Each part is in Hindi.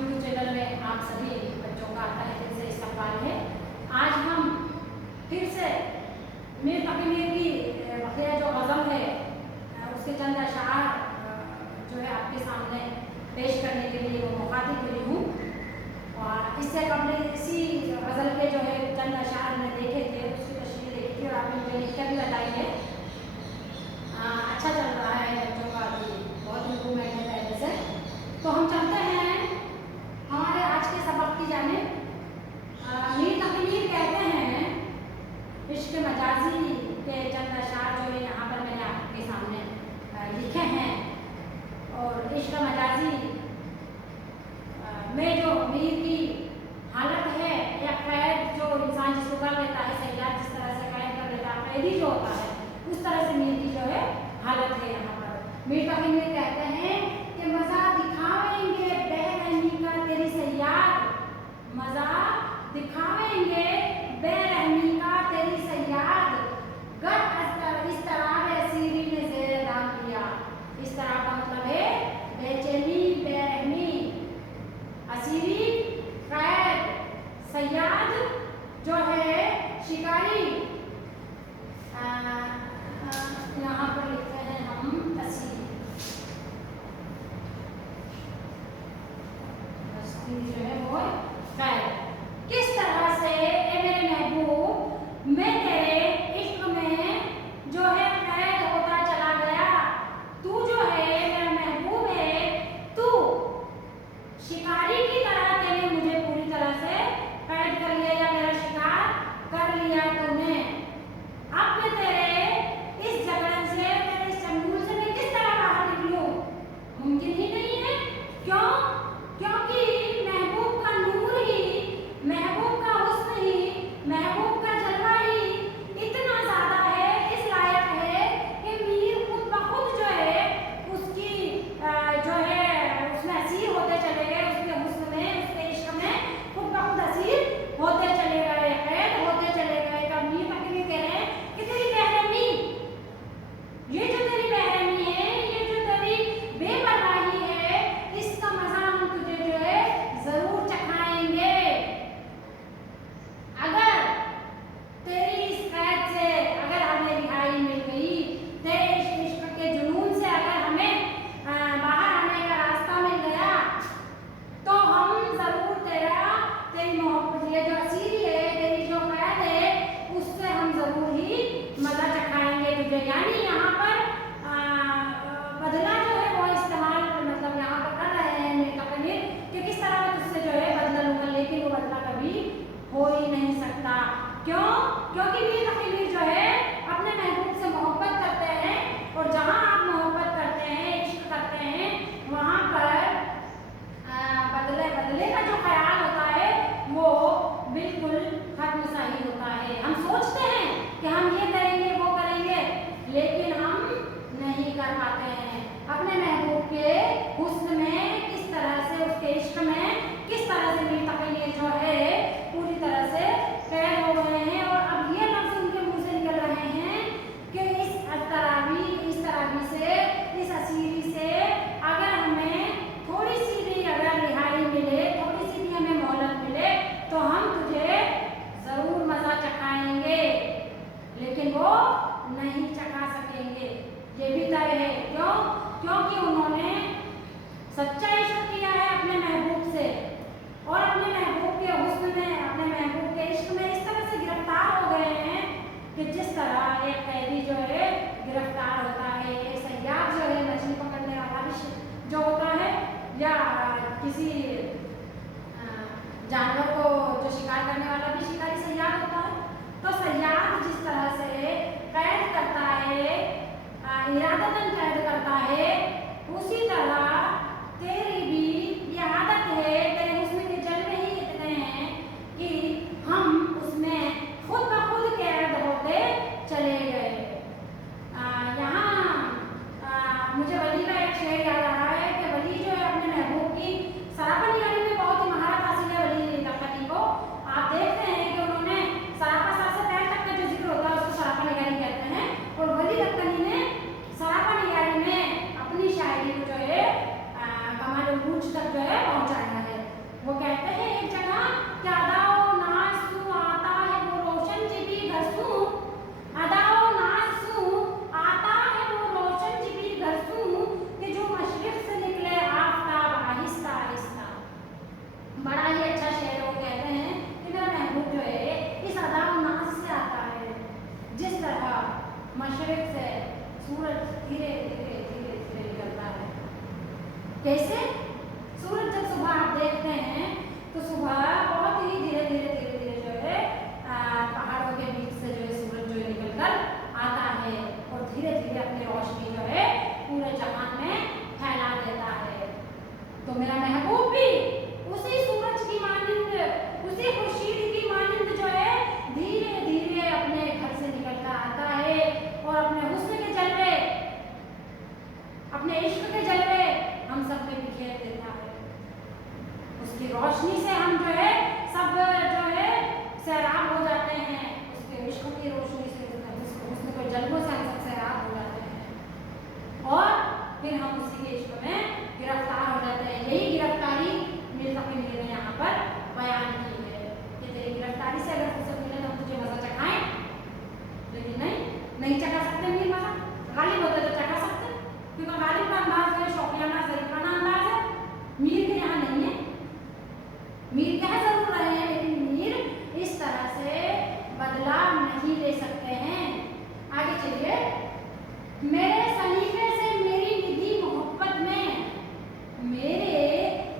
यूट्यूब चैनल में आप सभी बच्चों का तहे दिल से इस्तकबाल है। आज हम फिर से मीर तकी मीर की बखिया जो गज़ल है उसके चंद अशआर जो है आपके सामने पेश करने के लिए वो मुखातिब हुई हूँ। और इससे कबल इसी गज़ल के जो है चंद अशआर हमने देखे थे, उसकी तशरीह देखी थी और आपने मुझे लिख कर भी बताई है। अच्छा चल रहा है बच्चों का, अभी बहुत इम्प्रूवमेंट है पहले से। तो हम चलते हैं हमारे आज के सबक की जानिब। मीर तकी मीर कहते हैं इश्क मजाजी के चंद अशआर जो है यहाँ पर मैंने आपके सामने लिखे हैं। और इश्क मजाजी में जो मीर की हालत है या कैद जो इंसान जिसको कर लेता है, सैयाद जिस तरह से कैद कर लेता है, कैदी जो होता है उस तरह से मीर की जो है हालत है यहाँ पर। मीर तकी मीर कहते हैं कि मज़ा दिखावेंगे बेरहमी का तेरी सैयाद, मज़ा दिखावेंगे बेरहमी का तेरी सैयाद, गर इस तरह सीरी ने ज़ेर दाम किया। इस तरह का मतलब है बेचैनी, बेरहमी, असीरी, कैद, सैयाद जो है शिकारी। यहाँ पर लिखते हैं हम असीरी, जो है वो कैद। किस तरह से ए मेरे महबूब मैं तेरे इश्क में जो है कैद होता चला गया। तू जो है मेरा महबूब है, तू शिकारी की तरह तेने मुझे पूरी तरह से कैद कर लिया या मेरा शिकार कर लिया तूने। अब मैं तेरे इस जगह से, तेरे इस चंगुल से मैं किस तरह बाहर निकलूं? मुमकिन ही नहीं है। क्यों? क्योंकि महबूब का नूर ही, महबूब का हुस्न ही, महबूब का जलवा ही इतना ज़्यादा है, इस लायक है कि मीर खुद ब खुद जो है उसकी जो है उसमें असीर होते चले गए, उसके हुस्न में, उसके इश्क में खुद ब खुद असीर होते चले गए, कैद होते चले गए। का मीर तकी मीर कह रहे हैं कि तेरी बेरहमी, ये जो तेरी बेरहमी है, ये जो तेरी बेपरवाही है, इसका मजा हम तुझे जो है जरूर चखाएंगे। अगर तेरी इस कैद से अगर हमें रिहाई मिल गई, तेरे इश्क के जुनून से अगर हमें बाहर आने का रास्ता मिल गया, तो हम जरूर तेरी मोहब्बत, ये जो असीरी है, तेरी जो कैद है, उससे हम जरूर ही मजा चखाएंगे तुझे। यानी यहाँ पर बदला जो है वो इस्तेमाल मतलब यहाँ पर कर रहे हैं मीर तकी मीर कि किस तरह मैं तुझसे जो है बदला लूंगा, लेकिन वो बदला कभी हो ही नहीं सकता। क्यों? क्योंकि मीर तकी मीर जो है अपने महबूब से मोहब्बत करते हैं, और जहाँ आप मोहब्बत करते हैं, इश्क करते हैं, वहाँ पर बदले का जो ख्याल होता है वो बिल्कुल खत्म सा ही होता है। हम सोचते हैं कि हम ये करेंगे, वो करेंगे, लेकिन हम नहीं कर पाते हैं। अपने महबूब के हुस्न में किस तरह से, उसके इश्क में किस तरह से मीर तकी मीर जो है पूरी तरह से कैद हो गए हैं। और अब ये लफ्ज़ उनके मुंह से निकल रहे हैं कि इस तरावी से, इस असीरी से अगर हमें थोड़ी सी भी अगर रिहाई मिले, थोड़ी सी भी हमें मोहलत मिले, तो हम तुझे जरूर मजा चखाएंगे, लेकिन वो नहीं चखा सकेंगे, ये भी तय है। क्यों? क्योंकि उन्होंने सच्चा इश्क किया है अपने महबूब से, और अपने महबूब के हुस्न में, अपने महबूब के इश्क में इस तरह से गिरफ्तार हो गए हैं कि जिस तरह एक कैदी जो है गिरफ्तार होता है, एक सैयाद जो है मछली पकड़ने वाला भी जो होता है, या किसी जानवर को जो शिकार करने वाला भी शिकारी सैयाद होता है, तो सैयाद जिस तरह से कैद करता है, इरादतन कैद करता है, उसी तरह तेरी भी ये आदत है, तेरे हुस्न के जलवे ही इतने हैं कि हम उसमें खुद ब खुद कैद होते चले गए। यहाँ मुझे वली का एक शेर याद आ रहा है कि वली जो है अपने महबूब की सरापा निगारी में बहुत ही महारत हासिल है वली तकी को। आप देखते हैं कि उन्होंने सरापा सर से पैर तक का जो जिक्र होता है उसको सरापा निगारी कहते हैं, और वली तकी ने सरापा निगारी में अपनी शायरी को जो है कमाल मशरिक से सूरज धीरे धीरे धीरे धीरे निकलता है। कैसे? सूरज जब सुबह आप देखते हैं तो सुबह बहुत ही धीरे धीरे धीरे धीरे जो है पहाड़ों के बीच से जो है सूरज जो है निकल कर आता है और धीरे धीरे अपनी रोशनी जो है पूरे जहान में फैला देता है। तो मेरा महबूब भी उसी सूरज की मानिंद, उसी खुर्शीद की मानिंद जो है धीरे धीरे अपने घर से निकल कर आता है और अपने हुस्न के जलवे, अपने इश्क के जलवे हम सब में बिखेर देता है। उसकी रोशनी से हम जो है सब जो है सैराब हो जाते हैं, उसके इश्क की रोशनी से, उसके कोई जलवों से हम सब सैराब हो जाते हैं और फिर हम उसी के इश्क में गिरफ्तार हो जाते हैं। यही गिरफ्तारी मीर तकी मीर ने यहाँ पर बयान की है कि तेरी गिरफ्तारी से अगर फुर्सत मिले तो तुझे मजा चखाएं, लेकिन नहीं चखा सकते मीर मजा। गालिब होते तो चखा सकते, क्योंकि गालिब का अंदाज जो है शौकियाना शरीफाना अंदाज है, मीर के यहाँ नहीं है। मीर कह जरूर रहे हैं लेकिन मीर इस तरह से बदला नहीं ले सकते हैं। आगे चलिए। मेरे सलीके से मेरी निधि मोहब्बत में, मेरे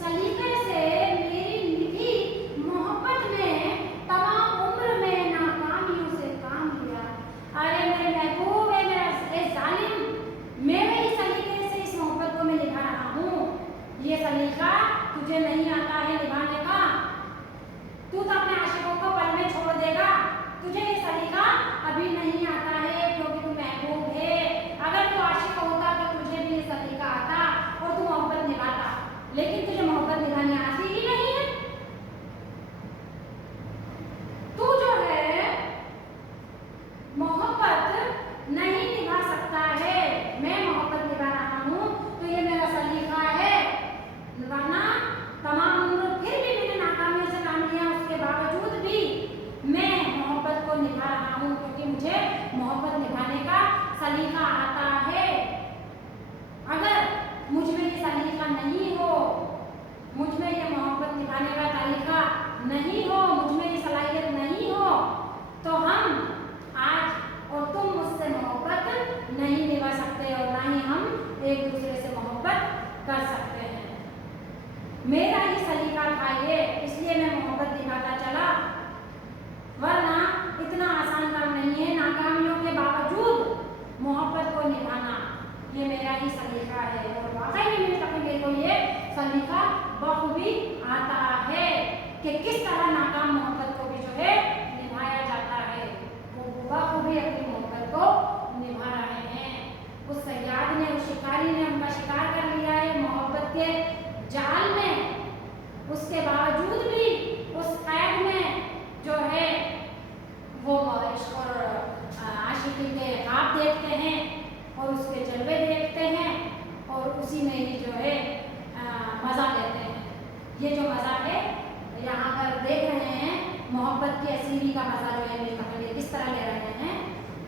सलीके से मेरी निधि मोहब्बत में तमाम उम्र में नाकामियों से काम लिया। अरे मेरे महबूब है, मेरा जालिम, मेरे ही सलीके से इस मोहब्बत को मैं निभा रहा हूँ। ये सलीका तुझे नहीं आता है निभाने का, तू तो अपने आशिकों को पल में छोड़ देगा। तुझे ये सलीका अभी नहीं आता है क्योंकि तू महबूब है। अगर तू आशिक होता तो तुझे भी ये सलीका आता और तू मोहब्बत निभाता, लेकिन तुझे मोहब्बत निभाने आती ही नहीं है। तू जो है मोहब्बत नहीं निभा सकता है। मैं मोहब्बत निभा रहा हूँ तो ये मेरा सलीका है, वरना तमाम उम्र फिर भी मैंने नाकामियों से काम लिया, उसके बावजूद भी मैं मोहब्बत को निभा रहा हूँ क्योंकि मुझे मोहब्बत निभाने का सलीका आता है। अगर मुझ में ये सलीका नहीं हो, मुझ में ये मोहब्बत निभाने का तरीका नहीं हो, मुझ में ये सलाहियत नहीं हो, तो हम आज और तुम मुझसे मोहब्बत नहीं निभा सकते और ना ही हम एक दूसरे से मोहब्बत कर सकते हैं। मेरा ही सलीका था ये, इसलिए मैं मोहब्बत निभाता चला, वरना इतना आसान काम नहीं है नाकामियों के बावजूद मोहब्बत को निभाना। ये मेरा ही सलीका है और वाकई में मेरे तकमीर को ये सलीका बखूबी आता है कि किस तरह नाकाम मोहब्बत को भी जो है निभाया जाता है। वो बखूबी अपनी मोहब्बत को निभा रहे हैं। उस सयाद ने, उस शिकारी ने उनका शिकार कर लिया है मोहब्बत के जाल में, उसके बावजूद भी उस कैद में जो है वो इश्क और आशिकी के ख्वाब देखते हैं और उसके जलवे देखते हैं और उसी में ही जो है मज़ा लेते हैं। ये जो मज़ा है यहाँ पर देख रहे हैं, मोहब्बत की असीरी का मज़ा जो है मेरे कपड़े किस तरह ले रहे हैं।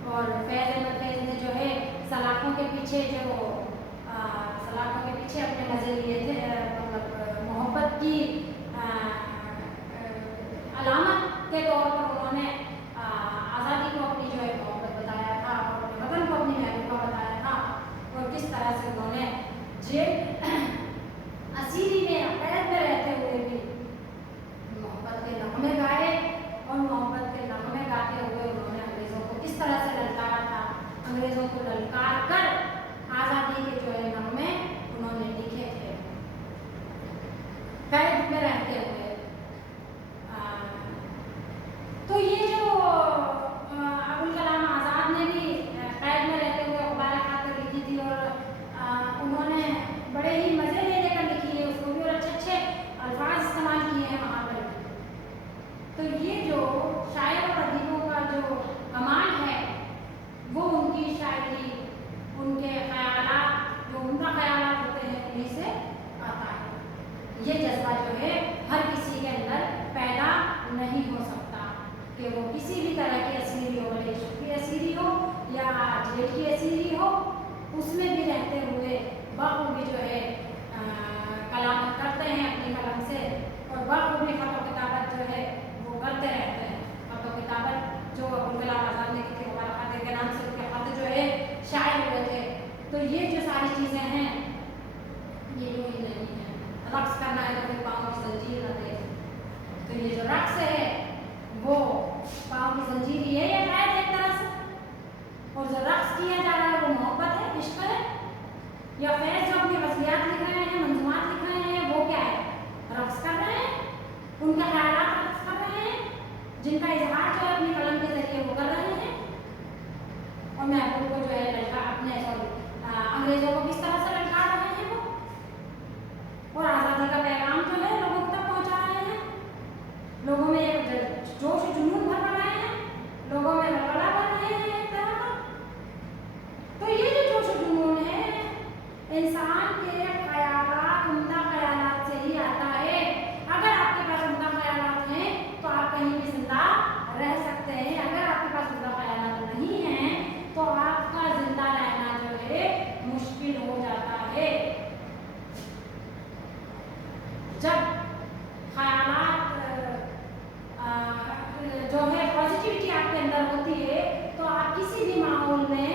और फैज़ अहमद फैज़ ने जो है सलाखों के पीछे सलाखों के पीछे अपने मज़े लिए थे, मतलब मोहब्बत की अलामत के तौर पर उन्होंने आज़ादी को अपनी जो है मोहब्बत बताया था और अपने वतन को अपनी महबूबा बताया था और किस तरह से उन्होंने जेल असीरी में कैद में रहते हुए भी मोहब्बत के नगमे गाए और मोहब्बत के नगमे गाते हुए उन्होंने अंग्रेज़ों को किस तरह से ललकारा था। अंग्रेज़ों को ललकार कर आज़ादी के जो है नगमे उन्होंने लिखे थे कैद में रहते हुए। तो ये जो अबुल कलाम आज़ाद ने भी कैद में रहते हुए अखबार खाकर लिखी थी और उन्होंने बड़े ही मज़े ले लेकर लिखी है उसको भी और अच्छे अच्छे अल्फाज इस्तेमाल किए हैं वहाँ पर। तो ये जो शायर और अदीबों का जो कमाल है वो उनकी शायरी, उनके ख्यालात, जो उनका ख्यालात होते हैं उन्हीं से आता है। ये जज्बा जो है हर किसी के अंदर पैदा नहीं हो सकता कि वो किसी भी तरह की असीरी हो, भले इश्क की असीरी हो या जेल की असीरी हो, उसमें भी रहते हुए बखूबी जो है कलामत करते हैं अपनी कलम से और बखूबी खत व किताबत जो है वो करते रहते हैं। खत व किताबत जो अबुल कलाम आज़ाद ने की थी, हमारा खातिर के नाम से उनके खत ये जो रक्स है वो पाँव की जंजीर ये है शायद एक तरह से, और जो रक्स किया जा रहा है वो मोहब्बत है, इश्क है, या फैज जो अपनी वसीयत लिख रहे हैं, मंजूमात लिख रहे हैं, वो क्या है, रक्स कर रहे हैं, उनका ख्यालात रक्स कर रहे हैं, जिनका इजहार जो है अपनी कलम के जरिए वो कर रहे हैं। और महबूब को जो है लड़का अपने अंग्रेजों को किस तरह से लड़का रहे हैं वो, और आज़ादी का पैगाम जो है लोगों तक पहुंचा रहे हैं, लोगों में एक जोश जुनून भर रहे हैं, लोगों में लड़बड़ा भर रहे हैं एक तरह का। तो ये जो जोश जुनून है इंसान के ख्यालात, उम्दा ख्यालात से ही आता है। अगर आपके पास उम्दा ख्यालात हैं तो आप कहीं भी जिंदा रह सकते हैं, अगर आपके पास उम्दा ख्यालात नहीं हैं तो आपका जिंदा रहना जो है मुश्किल हो जाता है। जब ख्यालात जो है पॉजिटिविटी आपके अंदर होती है तो आप किसी भी माहौल में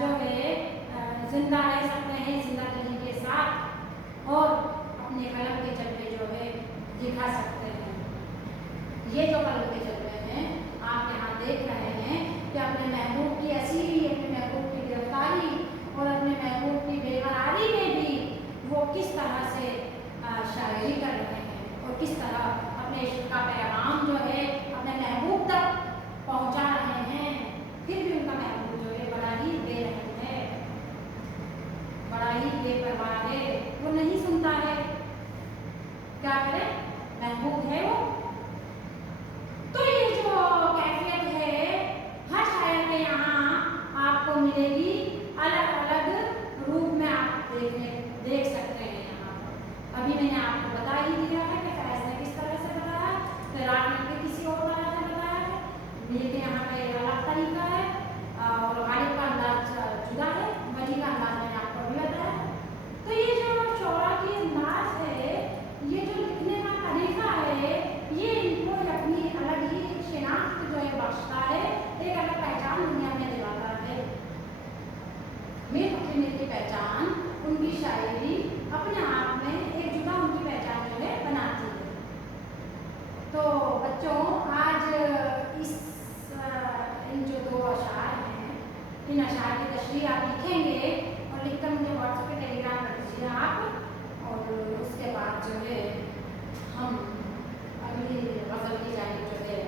जो है जिंदा रह सकते हैं, जिंदा दिली के साथ, और अपने कलम के जलवे जो है दिखा सकते हैं। ये जो कलम के जलवे हैं आप यहाँ देख रहे हैं कि अपने महबूब की असीरी, अपने महबूब की गिरफ्तारी और अपने महबूब की बेकरारी में भी वो किस तरह से शायरी कर रहे हैं और किस तरह अपने इश्क का पैगाम जो है अपने महबूब तक पहुँचा रहे हैं। फिर भी उनका महबूब जो है बड़ा ही बेरहम है, बड़ा ही बेपरवाह है, वो नहीं सुनता है। क्या करे, महबूब है वो। तो ये जो कैफियत है हर शायर के यहाँ आपको मिलेगी, अलग अलग रूप में आप देख सकते हैं। यहाँ पर अभी मैंने आपको बता ही दिया है कि फैज ने किस तरह से बताया, फिराक ने किसी और तरह से बताया है, लेकिन यहाँ पे अलग तरीका है और गालिब का अंदाज जुदा है, वली का अंदाज मैंने आपको अभी बताया। तो ये जो शोरा की अंदाज है, ये जो लिखने का तरीका है, ये इनको अपनी अलग ही शिनाख्त जो है बख्शता है, एक अलग पहचान दुनिया में दिलाता है। मीर फखरी की पहचान, उनकी शायरी अपने आप में एक जुदा उनकी पहचान जो है बनाती है। तो बच्चों आज इन जो दो अशार हैं, इन अशार की तशरीह आप लिखेंगे और लिखकर मुझे व्हाट्सएप पे टेलीग्राम कर दीजिए आप, और उसके बाद जो है हम अगली गज़ल की जानिब जो है